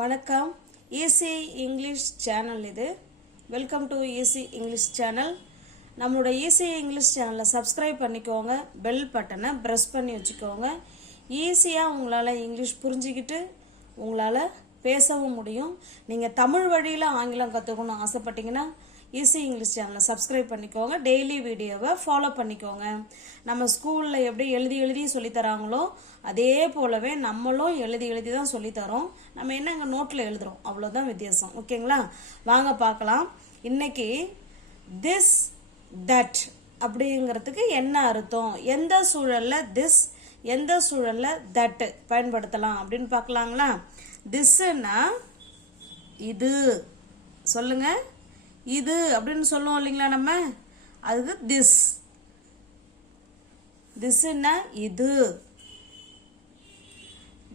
வணக்கம். Easy English channel இது. Welcome to easy English channel நம்மளோட ஈஸி இங்கிலீஷ் சேனலை சப்ஸ்கிரைப் பண்ணிக்கோங்க. பெல் பட்டனை ப்ரெஸ் பண்ணி வச்சுக்கோங்க. ஈஸியாக உங்களால் இங்கிலீஷ் புரிஞ்சிக்கிட்டு உங்களால் பேசவும் முடியும். நீங்கள் தமிழ் வழியில் ஆங்கிலம் கற்றுக்கணும்னு ஆசைப்பட்டீங்கன்னா ஈஸி இங்கிலீஷ் சேனலை சப்ஸ்கிரைப் பண்ணிக்கோங்க. டெய்லி வீடியோவை ஃபாலோ பண்ணிக்கோங்க. நம்ம ஸ்கூலில் எப்படி எழுதி எழுதி சொல்லித் தராங்களோ அதே போலவே நம்மளும் எழுதி எழுதி தான் சொல்லித்தரோம் நம்ம என்ன இங்கே நோட்டில் எழுதுகிறோம் அவ்வளோதான் வித்தியாசம். ஓகேங்களா? வாங்க பார்க்கலாம். இன்னைக்கு திஸ் தட் அப்படிங்கிறதுக்கு என்ன அர்த்தம்? எந்த சூழலில் திஸ் எந்த சூழலில் தட் பயன்படுத்தலாம் அப்படின்னு பார்க்கலாங்களா? திஸ்ஸுன்னா இது. சொல்லுங்கள் இது அப்படின்னு சொல்லுவோம் இல்லைங்களா நம்ம? அதுக்கு திஸ் திஸ்ன்னா இது.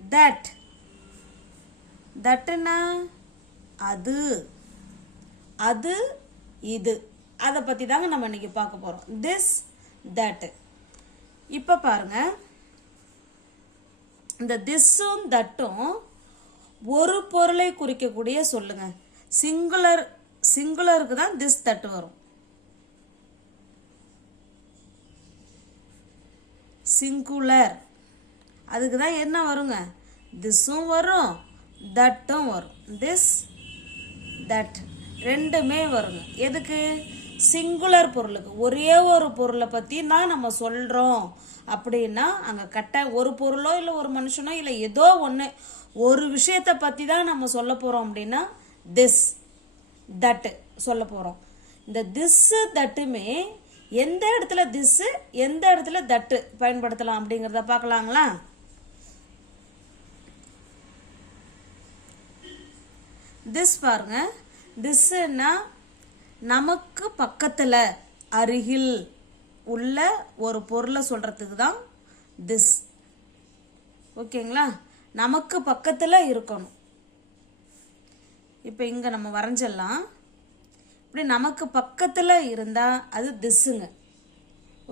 தட் தட்டுன்னா அது. அது இது. அதை பற்றி தாங்க நம்ம இன்னைக்கு பார்க்க போகிறோம் திஸ் தட் இப்போ பாருங்க. இந்த திஸ்ஸும் தட்டும் ஒரு பொருளை குறிக்கக்கூடிய சொல்லுங்க. சிங்குலர் சிங்குலருக்கு தான் திஸ் தட்டு வரும். சிங்குலர் அதுக்கு தான் என்ன வருங்க? திஸ்ஸும் வரும் தட்டும் வரும். திஸ் தட் ரெண்டுமே வருங்க. எதுக்கு? சிங்குலர் பொருளுக்கு. ஒரே ஒரு பொருளை பற்றி தான் நம்ம சொல்கிறோம் அப்படின்னா அங்கே கட்ட ஒரு பொருளோ இல்லை ஒரு மனுஷனோ இல்லை ஏதோ ஒன்று ஒரு விஷயத்தை பற்றி தான் நம்ம சொல்ல போகிறோம் அப்படின்னா திஸ் தட்டு சொல்ல போகிறோம் இந்த திஸ்ஸு தட்டுமே எந்த இடத்துல திஸ்ஸு எந்த இடத்துல தட்டு பயன்படுத்தலாம் அப்படிங்கிறத பார்க்கலாங்களா? திஸ் பாருங்க. திஸ்ஸுன்னா நமக்கு பக்கத்தில் அருகில் உள்ள ஒரு பொருளை சொல்கிறதுக்கு தான் திஸ் ஓகேங்களா? நமக்கு பக்கத்தில் இருக்கணும். இப்போ இங்கே நம்ம வரைஞ்சிடலாம் இப்படி நமக்கு பக்கத்தில் இருந்தால் அது திஸ்ஸுங்க.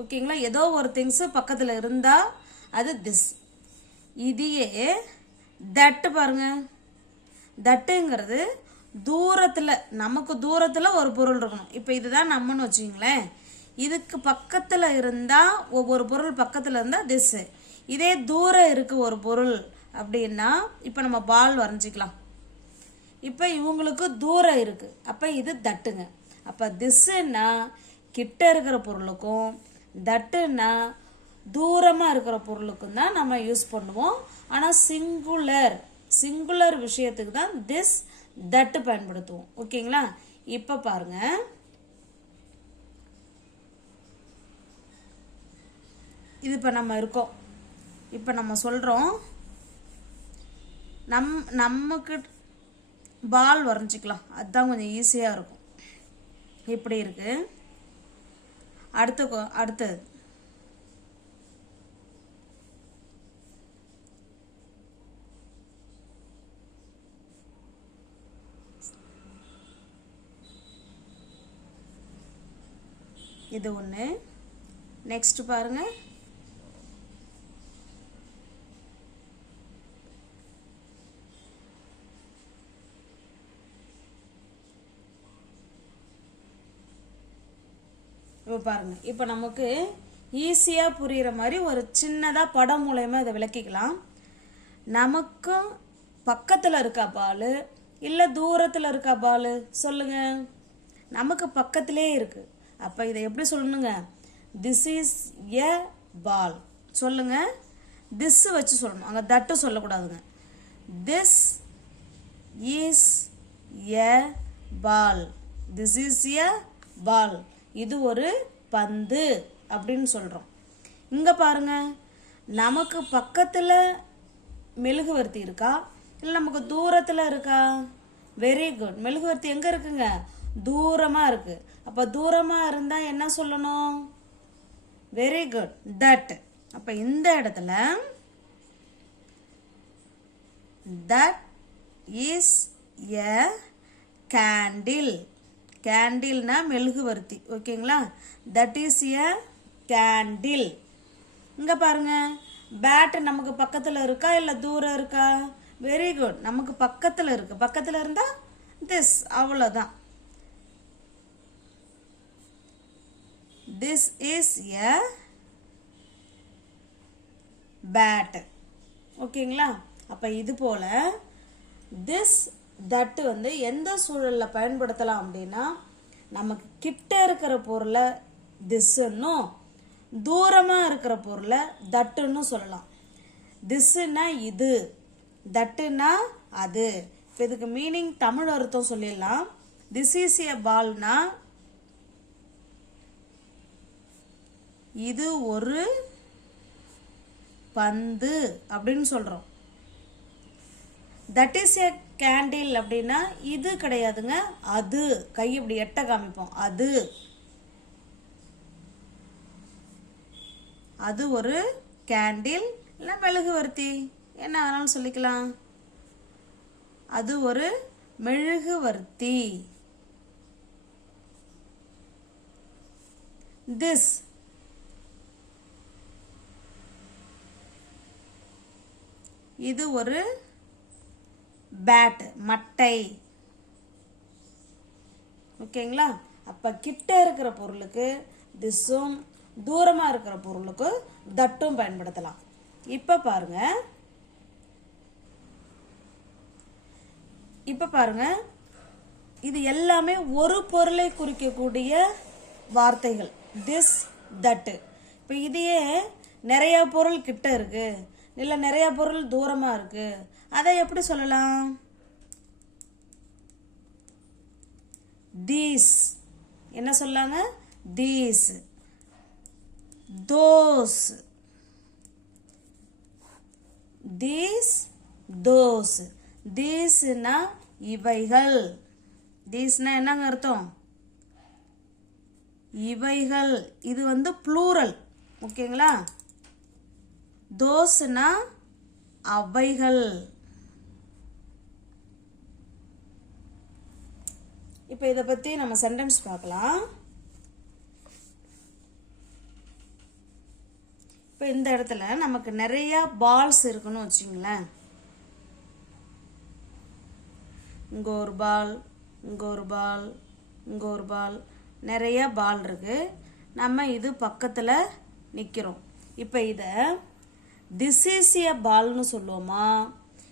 ஓகேங்களா? ஏதோ ஒரு திங்ஸு பக்கத்தில் இருந்தால் அது திஸ். இதையே தட்டு பாருங்க. தட்டுங்கிறது தூரத்தில் நமக்கு தூரத்தில் ஒரு பொருள் இருக்கணும். இப்போ இதுதான் நம்மன்னு வச்சுங்களேன் இதுக்கு பக்கத்தில் இருந்தால் ஒவ்வொரு பொருள் பக்கத்தில் இருந்தால் திஸ்ஸு. இதே தூரம் இருக்குது ஒரு பொருள் அப்படின்னா இப்போ நம்ம பால் வரைஞ்சிக்கலாம். இப்போ இவங்களுக்கு தூரம் இருக்குது அப்போ இது தட்டுங்க. அப்போ திஸ்ஸுன்னா கிட்ட இருக்கிற பொருளுக்கும் தட்டுன்னா தூரமாக இருக்கிற பொருளுக்கும் தான் நம்ம யூஸ் பண்ணுவோம். ஆனால் சிங்குலர் சிங்குலர் விஷயத்துக்கு தான் திஸ் தட்டு பயன்படுத்துவோம். ஓகேங்களா? இப்போ பாருங்க. இது இப்போ நம்ம இருக்கோம். இப்போ நம்ம சொல்கிறோம் நம் நம்மக்கிட்ட பால் வரைஞ்சிக்கலாம். அதுதான் கொஞ்சம் ஈஸியாக இருக்கும். இப்படி இருக்கு? அடுத்த அடுத்தது. இது ஒன்று நெக்ஸ்ட் பாருங்க. இப்போ பாருங்க. இப்போ நமக்கு ஈஸியாக புரிகிற மாதிரி ஒரு சின்னதாக படம் மூலயமா இதை விளக்கிக்கலாம். நமக்கும் பக்கத்தில் இருக்கா பால்? இல்லை தூரத்தில் இருக்கா பால்? சொல்லுங்க. நமக்கு பக்கத்திலே இருக்கு. அப்போ இதை எப்படி சொல்லணுங்க? திஸ் இஸ் எ பால் சொல்லுங்க. திஸ் வச்சு சொல்லணும். அங்கே தட்டு சொல்லக்கூடாதுங்க. This is a ball this is a ball இது ஒரு பந்து அப்படின்னு சொல்கிறோம் இங்கே பாருங்க நமக்கு பக்கத்தில் மெழுகுவர்த்தி இருக்கா? இல்லை நமக்கு தூரத்தில் இருக்கா? வெரி குட் மெழுகுவர்த்தி எங்கே இருக்குங்க? தூரமாக இருக்குது அப்போ தூரமாக இருந்தால் என்ன சொல்லணும்? வெரி குட் தட் அப்போ இந்த இடத்துல தட் இஸ் எ கேண்டில் கேண்டில்னா மெழுகுவர்த்தி ஓகேங்களா? தட் இஸ் எ கேண்டில் இங்கே பாருங்க. பேட் நமக்கு பக்கத்தில் இருக்கா இல்லை தூரம் இருக்கா? வெரி குட் நமக்கு பக்கத்தில் இருக்கு. பக்கத்தில் இருந்தால் திஸ் அவ்வளோதான் திஸ் இஸ் எ பேட் ஓகேங்களா? அப்போ இது போல் திஸ் தட்டு வந்து எந்த சூழலில் பயன்படுத்தலாம் அப்படின்னா நமக்கு கிட்ட இருக்கிற பொருளை திஸ்ன்னும் தூரமாக இருக்கிற பொருளை தட்டுன்னு சொல்லலாம். திஸ்னா இது தட்டுனா அது. இப்போ இதுக்கு மீனிங் தமிழ் அர்த்தம் சொல்லிடலாம். திஸ் இஸ் எ பால்னா இது ஒரு பந்து அப்படின்னு சொல்கிறோம் தட் இஸ் எ கேண்டில் அப்படின்னா இது கிடையாதுங்க. அது. கை இப்படி எட்ட காமிப்போம். அது. அது ஒரு கேண்டில் இல்லை மெழுகுவர்த்தி என்ன வேணாலும் சொல்லிக்கலாம். அது ஒரு மெழுகுவர்த்தி திஸ் இது ஒரு பேட் மட்டை. ஓகேங்களா? அப்போ கிட்ட இருக்கிற பொருளுக்கு திஸும் தூரமாக இருக்கிற பொருளுக்கு தட்டும் பயன்படுத்தலாம். இப்போ பாருங்க. இப்போ பாருங்க. இது எல்லாமே ஒரு பொருளை குறிக்கக்கூடிய வார்த்தைகள். திஸ் தட்டு இப்போ இதையே நிறைய பொருள் கிட்ட இருக்குது இல்லை நிறைய பொருள் தூரமாக இருக்கு. அதை எப்படி சொல்லலாம்? தீஸ் என்ன சொல்லாங்க? தீஸ் தோஸ் தீஸ் தோஸ் தீஸ்னா இவைகள். தீஸ்னா என்னங்க அர்த்தம்? இவைகள். இது வந்து ப்ளூரல் ஓகேங்களா? தோஸ்னா அவைகள். இப்போ இதை பற்றி நம்ம சென்டென்ஸ் பார்க்கலாம். இப்போ இந்த இடத்துல நமக்கு நிறைய பால்ஸ் இருக்குன்னு வச்சுங்களேன். இங்கே ஒரு பால் இங்கே ஒரு பால் இங்கே ஒரு பால் நிறைய பால் இருக்குது நம்ம இது பக்கத்தில் நிற்கிறோம் இப்போ இதை திஸ் இஸ் எ பால்னு சொல்லுவோமா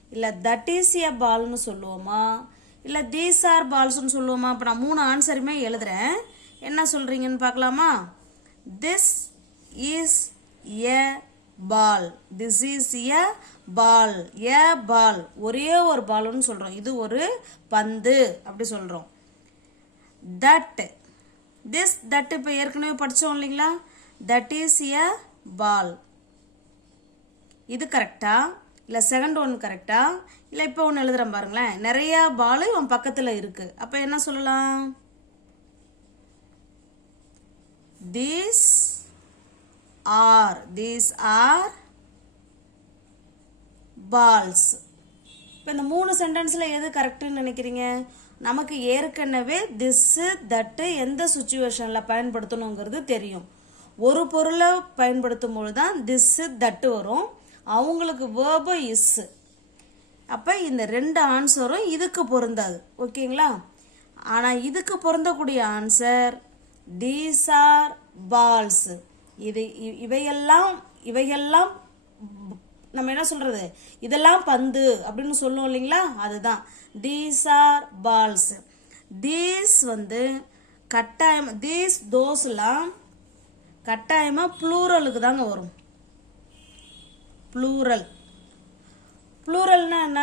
இல்லை தட் இஸ் எ பால்னு சொல்லுவோமா இல்லை தீஸ் ஆர் பால்ஸ்னு சொல்லுவோமா இப்போ நான் மூணு ஆன்சருமே எழுதுறேன். என்ன சொல்கிறீங்கன்னு பார்க்கலாமா? This is a ball this is a ball a ball ஒரே ஒரு பால்னு சொல்கிறோம் இது ஒரு பந்து அப்படி சொல்கிறோம் தட் திஸ் தட் இப்போ ஏற்கனவே படித்தோம் இல்லைங்களா? தட் இஸ் எ பால் இது கரெக்டா இல்லை செகண்ட் ஒன் கரெக்டா இல்லை இப்போ ஒன்று எழுதுகிறேன் பாருங்களேன். நிறையா பால் இவன் பக்கத்தில் இருக்குது அப்போ என்ன சொல்லலாம்? These are these are balls இப்போ இந்த மூணு சென்டென்ஸில் எது கரெக்டுன்னு நினைக்கிறீங்க? நமக்கு ஏற்கனவே திஸ்ஸு தட்டு எந்த சுச்சுவேஷனில் பயன்படுத்தணுங்கிறது தெரியும். ஒரு பொருளை பயன்படுத்தும் பொழுது தான் திஸ்ஸு தட்டு வரும். அவங்களுக்கு வேர்பு இஸ்ஸு அப்போ இந்த ரெண்டு ஆன்சரும் இதுக்கு பொருந்தாது. ஓகேங்களா? ஆனால் இதுக்கு பொருந்தக்கூடிய ஆன்சர் தீஸ் ஆர் பால்ஸ் இது இ- இவையெல்லாம் இவையெல்லாம் நம்ம என்ன சொல்கிறது இதெல்லாம் பந்து அப்படின்னு சொல்லுவோம் இல்லைங்களா? அதுதான். தீஸ் ஆர் பால்ஸ் தீஸ் வந்து கட்டாயம் தீஸ் தோஸ்லாம் கட்டாயமாக ப்ளூரலுக்கு தாங்க வரும். ப்ளூரல் ப்ளூரல்னா என்ன?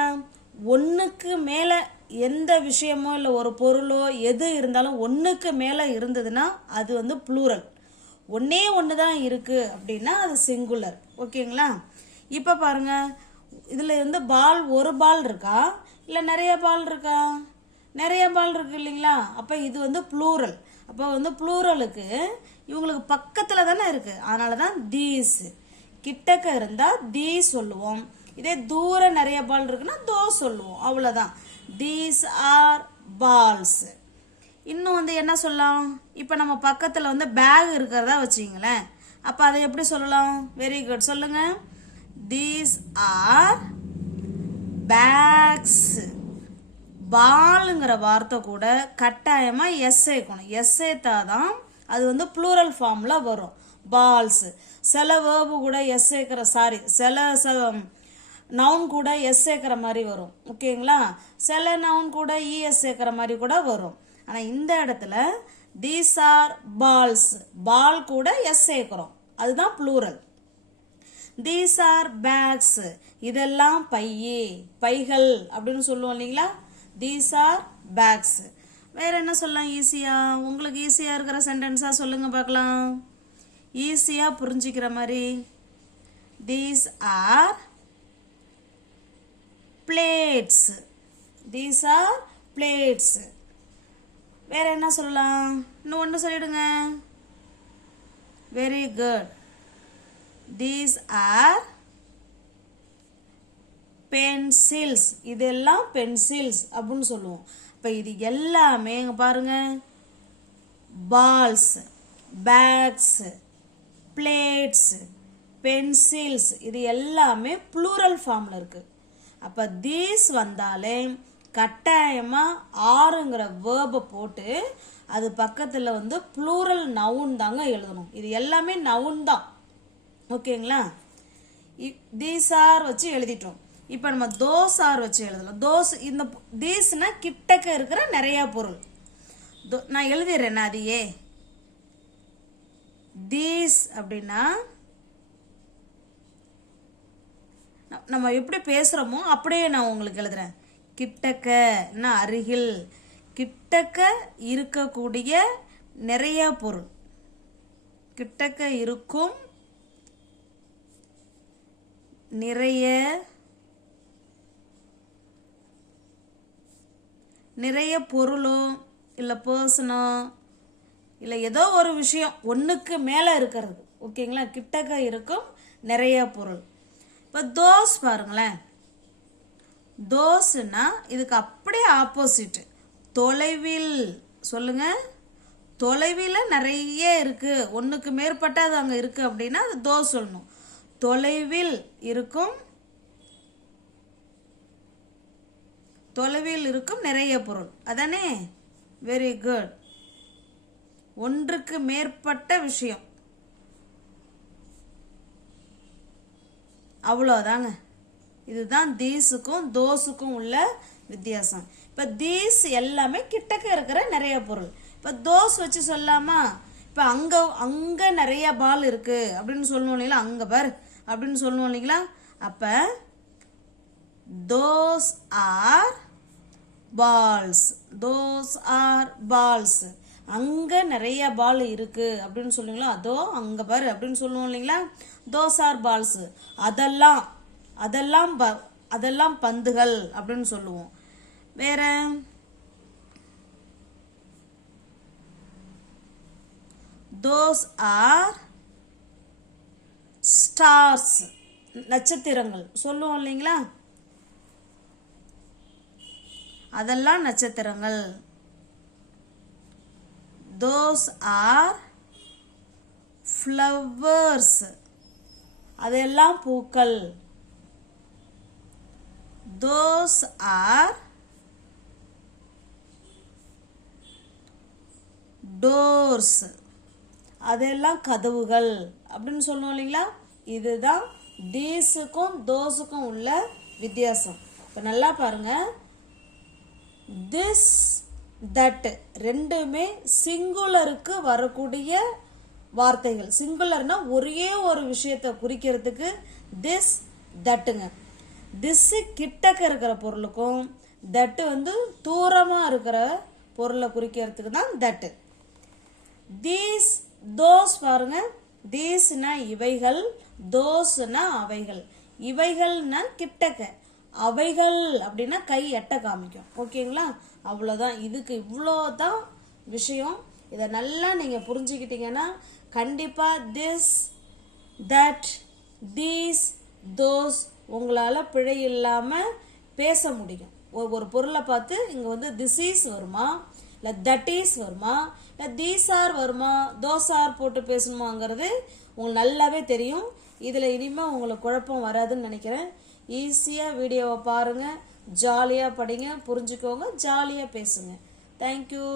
ஒன்றுக்கு மேலே எந்த விஷயமோ இல்லை ஒரு பொருளோ எது இருந்தாலும் ஒன்றுக்கு மேலே இருந்ததுன்னா அது வந்து ப்ளூரல் ஒன்றே ஒன்று தான் இருக்குது அப்படின்னா அது சிங்குலர் ஓகேங்களா? இப்போ பாருங்க. இதில் இருந்து பால் ஒரு பால் இருக்கா? இல்லை நிறைய பால் இருக்கா? நிறைய பால் இருக்கு இல்லைங்களா? அப்போ இது வந்து ப்ளூரல் அப்போ வந்து ப்ளூரலுக்கு இவங்களுக்கு பக்கத்தில் தானே இருக்குது அதனால தான் தீஸு கிட்டக்க இருந்தால் தீ சொல்லுவோம். இதே தூரம் நிறைய பால் இருக்குன்னா தோ சொல்லுவோம். அவ்வளோதான் தீஸ் ஆர் பால்ஸ் இன்னும் வந்து என்ன சொல்லலாம்? இப்போ நம்ம பக்கத்தில் வந்து பேக் இருக்கிறதா வச்சுங்களேன் அப்போ அதை எப்படி சொல்லலாம்? வெரி குட் சொல்லுங்க. தீஸ் ஆர் பேக்ஸ் பாலுங்கிற வார்த்தை கூட கட்டாயமாக எஸ் சேர்க்கணும் எஸ் சேர்த்தா தான் அது வந்து ப்ளூரல் ஃபார்மில் வரும். பால்ஸ் சில வேர்பு கூட எஸ் சேர்க்குற சாரி சில ச நவுன் கூட எஸ் சேர்க்குற மாதிரி வரும். ஓகேங்களா சில நவுன் கூட இஎஸ் சேர்க்குற மாதிரி கூட வரும். ஆனால் இந்த இடத்துல தீஸ் ஆர் பால்ஸ் பால் கூட எஸ் சேர்க்குறோம் அதுதான் ப்ளூரல் தீஸ் ஆர் பேக்ஸ் இதெல்லாம் பையே பைகள் அப்படின்னு சொல்லுவோம் இல்லைங்களா? தீஸ் ஆர் பேக்ஸ் வேற என்ன சொல்லலாம் ஈஸியா உங்களுக்கு ஈஸியா இருக்கிற சென்டென்ஸா சொல்லுங்க பார்க்கலாம். ஈஸியாக புரிஞ்சிக்கிற மாதிரி. These are plates these are plates வேற என்ன சொல்லலாம்? இன்னும் ஒன்று சொல்லிடுங்க. Very good these are pencils இதெல்லாம் பென்சில்ஸ் அப்படின்னு சொல்லுவோம். இப்போ இது எல்லாமே இங்க பாருங்க. பால்ஸ் பேக்ஸு பிளேட்ஸ் பென்சில்ஸ் இது எல்லாமே ப்ளூரல் ஃபார்மில் இருக்குது அப்போ தீஸ் வந்தாலே கட்டாயமாக ஆறுங்கிற வேர்பை போட்டு அது பக்கத்தில் வந்து ப்ளூரல் நவுன் தாங்க எழுதணும். இது எல்லாமே நவுன் தான். ஓகேங்களா? தீஸ் ஆர் வச்சு எழுதிட்டோம். இப்போ நம்ம தோஸ் ஆர் வச்சு எழுதலாம். தோஸ் இந்த தீஸ்னா கிட்டக்க இருக்கிற நிறையா பொருள். தோ- நான் எழுதிடுறேன் அதையே. தீஸ் அப்படின்னா நம்ம எப்படி பேசுகிறோமோ அப்படியே நான் உங்களுக்கு எழுதுறேன். கிட்டக்க அருகில். கிட்டக்க இருக்கக்கூடிய நிறைய பொருள். கிட்டக்க இருக்கும் நிறைய நிறைய பொருளோ இல்லை பர்சனோ இல்லை ஏதோ ஒரு விஷயம் ஒன்றுக்கு மேலே இருக்கிறது. ஓகேங்களா? கிட்டக்க இருக்கும் நிறைய பொருள். இப்போ தோஸ் பாருங்களேன். தோஸ்னா இதுக்கு அப்படியே ஆப்போசிட் தொலைவில் சொல்லுங்க. தொலைவில் நிறைய இருக்குது ஒன்றுக்கு மேற்பட்ட அது அங்கே இருக்குது அப்படின்னா அது தோஸ் சொல்லணும். தொலைவில் இருக்கும் தொலைவில் இருக்கும் நிறைய பொருள். அதானே? வெரி குட் ஒன்றுக்கு மேற்பட்ட விஷயம். அவ்வளோதாங்க இதுதான் தீஸுக்கும் தோஸுக்கும் உள்ள வித்தியாசம். இப்போ தீஸ் எல்லாமே கிட்டக்க இருக்கிற நிறைய பொருள். இப்போ தோஸ் வச்சு சொல்லாமா? இப்போ அங்கே அங்கே நிறைய பால் இருக்குது அப்படின்னு சொல்லணும் இல்லைங்களா? அங்கே பார். அப்படின்னு சொல்லணும் இல்லைங்களா? அப்போ those are balls. Those are balls. அங்கே நிறைய பால் இருக்குது அப்படின்னு சொல்லுவீங்களா அதோ அங்கே பாரு அப்படின்னு சொல்லுவோம் இல்லைங்களா? தோஸ் ஆர் பால்ஸு அதெல்லாம் அதெல்லாம் ப- அதெல்லாம் பந்துகள் அப்படின்னு சொல்லுவோம். வேற? தோஸ் ஆர் ஸ்டார்ஸ் நட்சத்திரங்கள். சொல்லுவோம் இல்லைங்களா? அதெல்லாம் நட்சத்திரங்கள். தோஸ் ஆர் ஃப்ளவர்ஸ் அதெல்லாம் பூக்கள். தோஸ் ஆர் டோர்ஸ் அதெல்லாம் கதவுகள் அப்படின்னு சொல்லுவோம் இல்லைங்களா? இதுதான் தீஸுக்கும் தோஸுக்கும் உள்ள வித்தியாசம். இப்போ நல்லா பாருங்க. திஸ் தட் ரெண்டுமே சிங்குலருக்கு வரக்கூடிய வார்த்தைகள். சிங்குலர்னா ஒரே ஒரு விஷயத்தை குறிக்கிறதுக்கு திஸ் தட்டுங்க திஸ்ஸு கிட்டக்க இருக்கிற பொருளுக்கும் தட்டு வந்து தூரமாக இருக்கிற பொருளை குறிக்கிறதுக்கு தான் தட்டு தீஸ் தோஸ் பாருங்க. தீஸ்னா இவைகள் தோஸ்னா அவைகள். இவைகள்னா கிட்டக்க. அவைகள் அப்படின்னா கை எட்ட காமிக்கும். ஓகேங்களா அவ்வளோதான் இதுக்கு இவ்வளோ தான் விஷயம். இதை நல்லா நீங்கள் புரிஞ்சுக்கிட்டீங்கன்னா கண்டிப்பாக திஸ் தட் தீஸ் தோஸ் உங்களால் பிழை இல்லாமல் பேச முடியும். ஒரு ஒரு பொருளை பார்த்து இங்கே வந்து திஸ் இஸ் வருமா? இல்லை தட் இஸ் வருமா? இல்லை தீஸ் ஆர் வருமா? தோஸ் ஆர் போட்டு பேசணுமாங்கிறது உங்களுக்கு நல்லாவே தெரியும். இதில் இனிமேல் உங்களுக்கு குழப்பம் வராதுன்னு நினைக்கிறேன். ஈஸியாக வீடியோவை பாருங்கள் ஜாலியாக படிங்க புரிஞ்சுக்கோங்க ஜாலியாக பேசுங்க. தேங்க்யூ